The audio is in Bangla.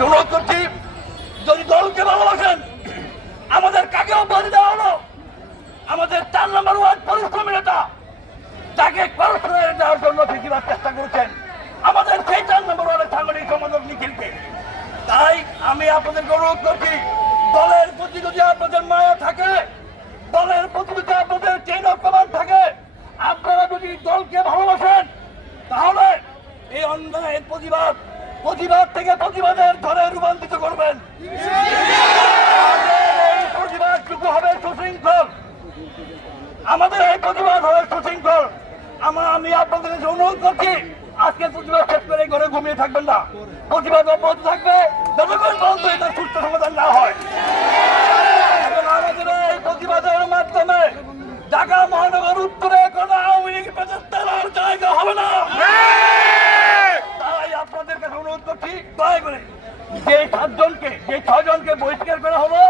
অনুরোধ করছি, যদি দলকে ভালোবাসেন, আমাদের কাকেও বলে দেওয়া হলো, আমাদের 4 নম্বর ওয়ার্ড পরিশ্রমী নেতা তাকে কর্পোরেট দেওয়ার জন্য ফিরিবার চেষ্টা করেছেন আমাদের সেই 4 নম্বর ওয়ার্ডের সাংগঠনিক সম্পাদক নিখিলকে। তাই আমি আপনাদেরকে অনুরোধ করছি, দলের প্রতি যদি আপনাদের মায়া থাকে, দলের প্রতি যদি আপনাদের চেইন অফ কমান্ড থাকে, আপনারা যদি দলকে ভালোবাসেন, তাহলে এই অন্যায়ের প্রতিবাদ থেকে প্রতিবাদের ধরে রূপান্তরিত করবেন। এই প্রতিবাদটুকু হবে সুশৃঙ্খল, আমাদের এই প্রতিবাদ হবে সুশৃঙ্খল। আমি আপনাদের কাছে অনুরোধ করছি, আজকে প্রতিবাদ শেষ করে ঘরে ঘুমিয়ে থাকবেন না, প্রতিবাদ অব্যাহত থাকবে যতক্ষণ পর্যন্ত এটা সুস্থ সমাধান না হয়। এবং আমাদের এই প্রতিবাদের মাধ্যমে ঢাকা মহানগর উত্তরে কোনো আওয়ামী লীগ প্রচেষ্টার আর জায়গা হবে না। তাই আপনাদের কাছে অনুরোধ করছি, দয়া করে যে 6 জনকে বহিষ্কার করা হলো,